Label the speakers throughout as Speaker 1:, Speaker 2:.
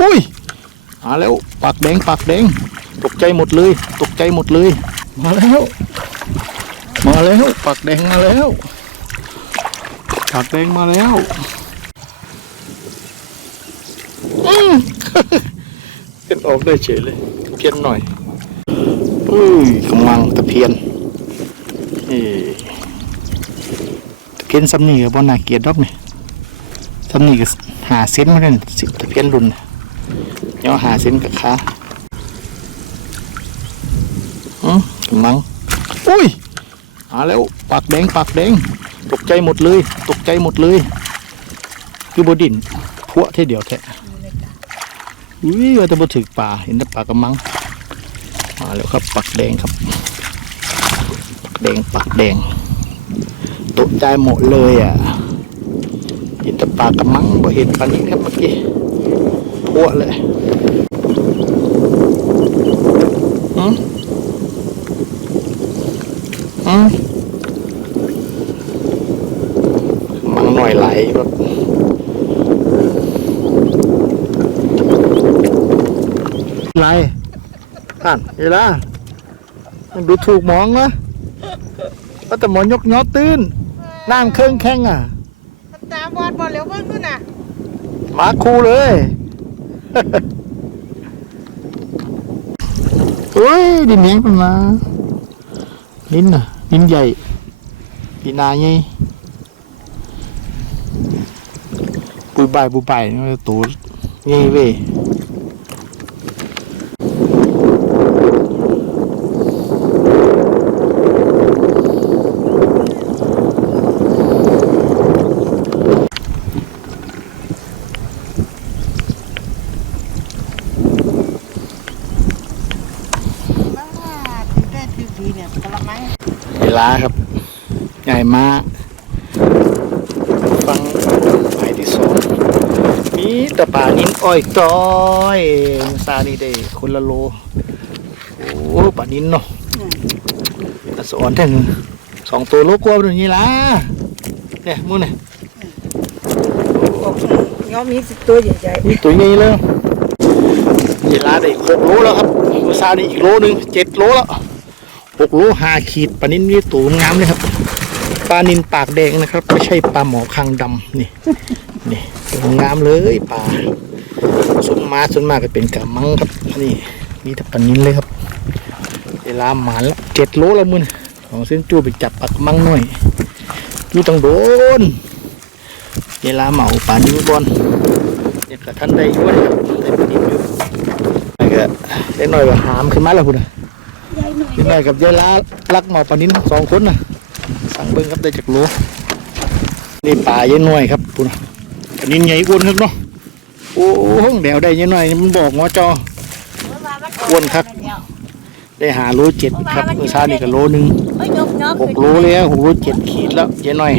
Speaker 1: อุ้ยมาแล้วปากแดงปากแดง ตกใจหมดเลย ตกใจหมดเลย มาแล้ว มาแล้วปากแดงมาแล้วปากแดงมาแล้วอืมเป็นออกได้เฉยเลย เพียนหน่อยอุ้ยกำลังตะเพียนนี่ตะเพียนซ้ำนี่กับบนนาเกียรติดอกนี่ซ้ำนี่ก็หาเส้นมาเล่นสิตะเพียนรุ่นนะ ยวหาเส้นกับขาอืมกำลัง อุ้ยมาแล้วปากแดงปากแดง ตกใจหมดเลย ตกใจหมดเลย คือบดินพวเท่เดียวแท้อุ้ยว่าจะมาถึกป่าเห็นแต่ป่ากระมัง มาแล้วครับปักแดงครับปักแดงปักแดงตกใจหมดเลยอะ เห็นแต่ปลากระมังบ่เห็นปลานี้ครับเมื่อกี้พวเลยอืมอืมมังหน่อยไหลแบบไหลท่านเวลามันดูถูกหมองวะว่าแต่หมอนยกยอตื้นน้ำเครื่องแข้งอะ
Speaker 2: บอดบอดเหลวเบิ้งดูน่ะ
Speaker 1: มาคูเลยเฮ้ยดินนี้มันมาดินน่ะดินใหญ่ดินาใหญ่ปูใบปูใบนี่ตัวใหญ่เว้ย
Speaker 2: บ้าถือได้ถือดีเนี่ยกะละมัง
Speaker 1: เว ลาครับ ใหญ่มากฟังไปที่สองมีแต่ป่านินอ้อยจ้อยซานี่ได้คนละโล โอ้ป่านินเนาะอักษรถึงสองตัวโลกว่าเป็นอย่างนี้ล่ะเนี่ยมู้เนี่ย
Speaker 2: ย้อมมีสิตัวใหญ่
Speaker 1: มีตัวใหญ่เลยเวลาได้หกโลแล้วครับอุซานี่อีกโลหนึ่งเจ็ดโลแล้ว หกโลหาขีดปลานินนี่ตัวงามเลยครับปลานินปากแดงนะครับ ไม่ใช่ปลาหมอคางดำนี่นี่ตัวงามเลยปลาส่วนมาส่วนมากก็เป็นกะมังครับนี่มีแต่ปลานินเลยครับเวลาหมานแล้วเจ็ดโลล้วมึงของเส้นจูไปจับปลากระมังหน่อยจูต้องโดนเวลาเหมาปลานินก่อนเนี่ยกระทันได้ยู่นะครับได้ปลานินอยู่แล้วก็ได้หน่อยว่าหามขึ้นมาแล้วคุณนะ
Speaker 2: ใหญ่หน่อย
Speaker 1: ได้กับยายล้าลักหมาปลานินสองคนนะสั่งเบิ้งครับได้จากโลนี่ปลายายหน่อยครับคุณปลานินใหญ่อ้วนครับเนาะโอ้โหเดี๋ยวได้ยายหน่อยมันบอกงอจออ้วนครับได้หาโลเจ็ดครับเมื่อเช้านี่ก็โลหนึ่ง
Speaker 2: ไม่ยกยก
Speaker 1: หกโลแล้วหกโลเจ็ดขีดแล้วยายหน่อย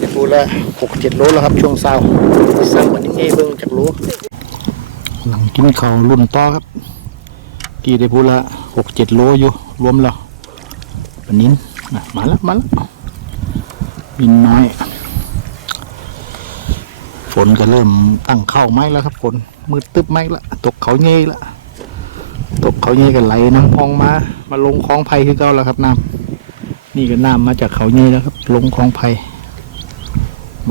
Speaker 1: จะพูละหกเจ็ดโลแล้วครับช่วงเช้าสั่งวันนี้เอ้เบิ้งจากโลหลังกินข้าวรุ่นต่อครับ กี่ได้พูดละหกเจ็ดโลอยู่ รวมแล้ววันนี้นมาแล้วมาแล้วมินน้อย ฝนก็เริ่มตั้งเข้าไม้แล้วครับฝนมืดตึ๊บไม้ละตกเขาเงยละตกเขาเงยกันไหลน้ำพองมา มาลงคลองไผ่คือเก่าแล้วครับน้ำนี่ก็น้ำมาจากเขาเงยแล้วครับ ลงคลองไผ่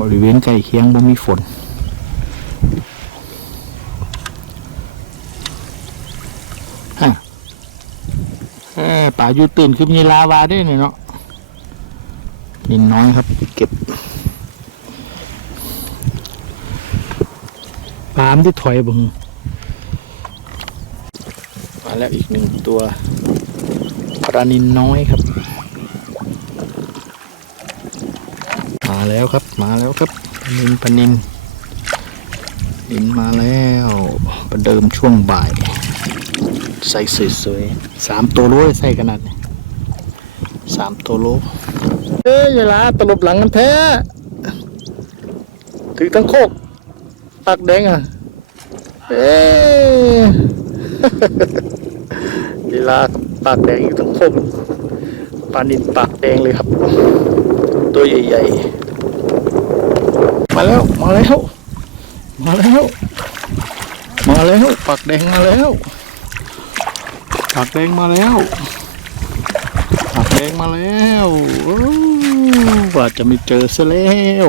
Speaker 1: บริเวณใกล้เคียงบ่มีฝนฮะเอ้อ ป่าอยู่ตื่นคือมีลาวาด้วยเนี่ยเนาะนินน้อยครับเก็บปามที่ถอยบึงมาแล้วอีกหนึ่งตัวปลานินน้อยครับ มาแล้วครับมาแล้วครับปลานินปลานินนินมาแล้วประเดิมช่วงบ่าย ใส่สวยๆสามตัวโลใส่ขนาดนี้สามตัวโลเอ้ยเวลาตลบหลังกันแท้ ถือทั้งโคกปากแดงอะ เอ๊ะเวลาปากแดงอยู่ทั้งโคมปลานินปากแดงเลยครับ ตัวใหญ่ๆ มาแล้ว มาแล้ว มาแล้ว มาแล้ว ปากแดงมาแล้ว ปากแดงมาแล้วปากแดงมาแล้วว่าจะไม่เจอซะแล้ว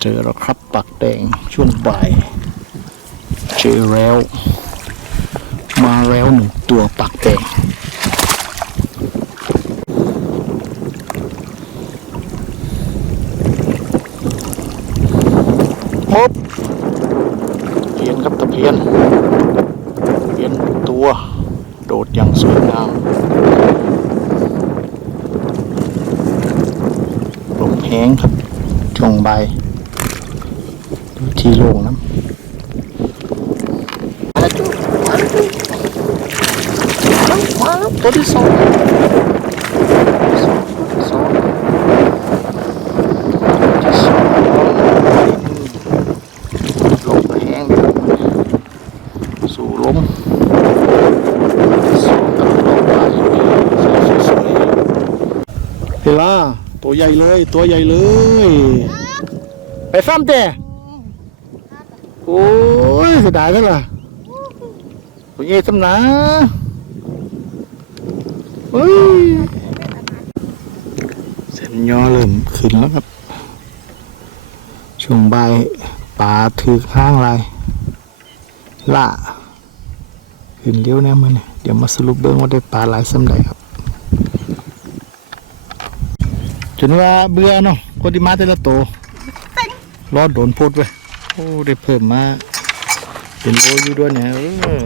Speaker 1: เจอแล้วครับปากแดงช่วงบ่าย เจอแล้ว มาแล้วหนึ่งตัวปากแดงมบเพียนครับตะเพียนเพียนตัว โดดอย่างสวยงามลมแห้งครับช่วงใบดูที่โล่งน้ำมาจุมาจุมาแล้วตัวที่สองตัวที่สองตัวที่สองลมแห้งเลยครับสู่ลมสู่กับลมไปสวยๆเฮล่า ตัวใหญ่เลย ตัวใหญ่เลย ไปฟ้ามแต่โอ้ยเสียดายแล้วล่ะตัวใหญ่สำนาเฮ้ยเส้นย่อเริ่มขึ้นแล้วครับ ช่วงบ่ายปลาถือข้างลายล่าขึ้นเลี้ยวแน่มันยเดี๋ยวมาสรุปเบิ้งว่าได้ปลาหลายสำใดครับ จนว่าเบื่อเนาะคนที่มาแต่ละโตวรอดโดนพูดไปโอ้ได้เพิ่มมาเป็นโลอยู่ด้วยเนี่ยเออ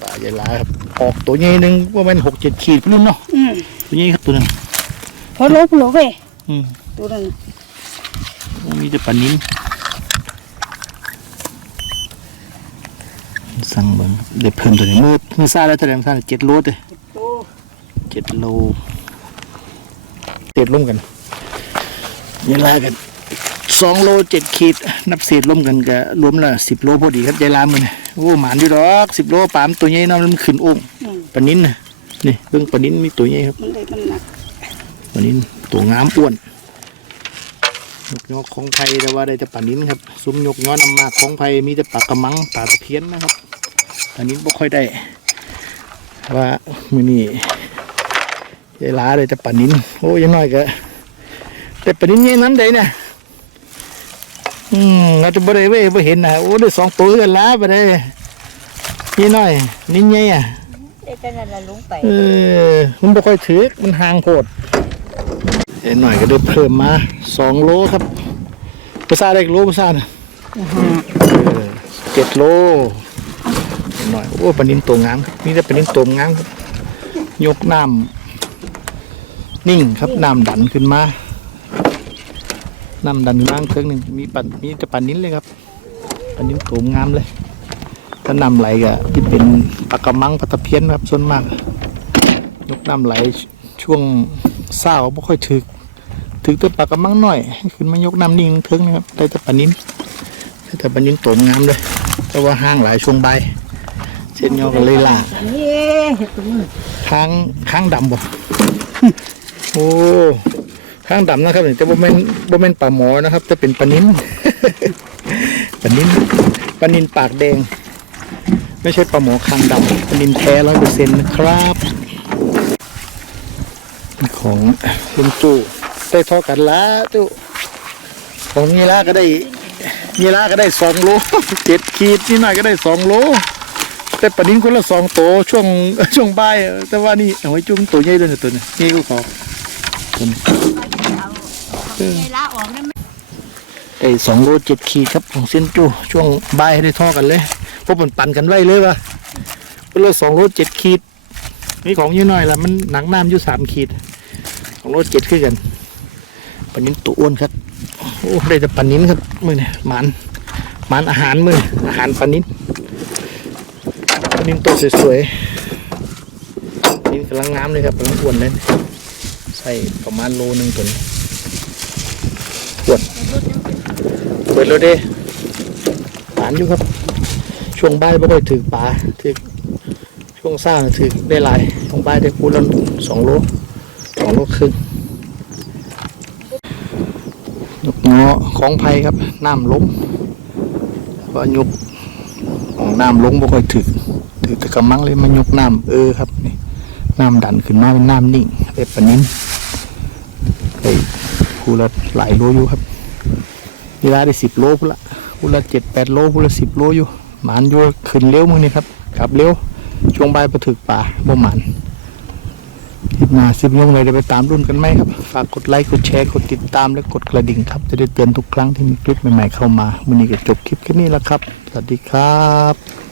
Speaker 1: ปลาใหญ่หลายครับออกตัวใหญ่หนึ่งว่ามันหกเจ็ดขีดพุ่นเนาะ
Speaker 2: อืม
Speaker 1: ตัวใหญ่ครับตัวนึง
Speaker 2: พอลบหลบเว้ย
Speaker 1: อืม
Speaker 2: ตัวนั้น
Speaker 1: มีแต่ปลานิ้นสั่งเบิ่งเดี๋ยวเพิ่มตัวนี้มือมือซ่าแล้วแสดงซ่าเจ็ดโลเลย
Speaker 2: ตัว
Speaker 1: เจ็ดโลเศษร่วมกัน เวลากันสองโลเจ็ดขีด นับเศษร่วมกันก็รวมละสิบโลพอดีครับยายลามือนี่โอ้หมานอยู่ดอกสิบโลปามตัวใหญ่เนาะมันขึ้นโอ่ง
Speaker 2: อืม
Speaker 1: ปลานิ้นนะนี่เพิ่งปลานิ้นมีตัวใหญ่ครับ
Speaker 2: มันเลยมันหนัก
Speaker 1: ปลานิ้นตัวงามอ้วนยกยอของไผ่แต่ว่าได้แต่ปลานิ้นครับซุ้มยกย้อนำมากของไผ่มีแต่ปลากระมังปลาตะเพียนนะครับปลานิ้นบ่ค่อยได้ ว่ามือนี้ยายลาเลยแต่ปลานิ้นโอ้ยยังน้อยก็ แต่ปลานิ้นใหญ่นั้นได้เนี่ยอืมเราจะบ่ได้เว้ยบ่เห็นนะโอ้ได้สองตัวกันล้าไปได้ยี่น้อยนิ้นใหญ่อะ
Speaker 2: เด็กนั่นละลงไป
Speaker 1: เออมันไม่ค่อยถือมันห่างโพดเห็นหน่อยก็ได้เพิ่มมาสองโลครับภาษาได้กี่โลภาษาน่ะเออเจ็ดโลเห็นหน่อยโอ้ปลานินตัวงามครับนี่ได้ปลานินตัวงามครับยกน้ำนิ่งครับน้ำดันขึ้นมา น้ำดันขึ้นมาเครื่องหนึ่งมีปลามีแต่ปลานินเลยครับปลานินตัวงามเลยถ้าน้ำไหลก็ที่เป็นปลากระมังปลาตะเพียนครับส่วนมากยกน้ำไหลช่วงเศร้าไม่ค่อยถึกถึกแต่ปลากระมังหน่อยให้ขึ้นมายกน้ำนิ่งเทิงนะครับได้แต่ปลานิ้นได้แต่ปลานิ้นโตงามเลยแต่ว่าห้างหลายช่วงใบายเส้นยอกันเลยล่า
Speaker 2: นี่ตัวนี้
Speaker 1: ค้างค้างดำบ่โอ้ ค้างดำนะครับแต่ว่าเป็นว่าเป็นปลาหมอนะครับ จะเป็นปลานิ้นปลานิ้นปลานิ้นปากแดง ไม่ใช่ปลาหมอคางดำปลานินแท้ร้อยเปอร์เซ็นต์นะครับของลุงจู่ได้ทอกันละจู่ของยีราก็ได้ยีราก็ได้สองโลเจ็ดขีดนี่หน่อยก็ได้สองโลแต่ปลานินคนละสองโตช่วงช่วงบ่ายแต่ว่านี่เอาไว้จุ่มตัวใหญ่ด้วยนะตัวนี้นี่ก็ขอตัวนี้
Speaker 2: เว ลาออกนั่น
Speaker 1: ได้สองโลเจ็ดขีดครับของเส้นจู่ช่วงบ่ายให้ได้เทอกันเลยพวกมันปั่นกันไว้เลยวะเป็นเลยสองโลเจ็ดขีดนี่ของยี่น้อยละมันหนักน้ำอยู่สามขีดสองโลเจ็ดขึ้นกันปลานิ้นตัวอ้วนครับโอ้ได้แต่ปลานิ้นครับมือเนี่ยหมันหมันอาหารมืออาหารปลานิ้นปลานิ้นตัวสวยๆนี่กำลังงามเลยครับกำลังอ้วนเลยใส่ประมาณโลหนึ่งตัวนี้ วนเปิดแล้วเด้หานอยู่ครับ ช่วงบ่ายไม่ค่อยถือปลาถือช่วงสร้างถือได้หลายช่วงบ่ายได้คูดและสองโลสองโลครึ่งยกเงาะของไผ่ครับน้ำล้มก็ยกของน้ำลงบ่ค่อยถึกถือแตะกำมังเลยมายกน้ำเออครับนี่น้ำดันขึ้นมาเป็นน้ำนิ่งไอ้ปลานิ้นไอ้ คูละหลายโลอยู่ครับเวลาได้สิบโลพุ่นละคูละเจ็ดแปดโลคูละสิบโลอยู่หมานอยู่ขึ้นเร็วมือนี่ครับกลับเร็วช่วงใบ่ายไปถึกป่าบ่หมานคลิปหน้าสิบโมงเลยเดี๋ยวไปตามรุ่นกันไหมครับ ฝากกดไลค์กดแชร์กดติดตามและกดกระดิ่งครับ จะได้เตือนทุกครั้งที่มีคลิปใหม่ๆเข้ามาวันนี้ก็จบคลิปแค่นี้แล้วครับ สวัสดีครับ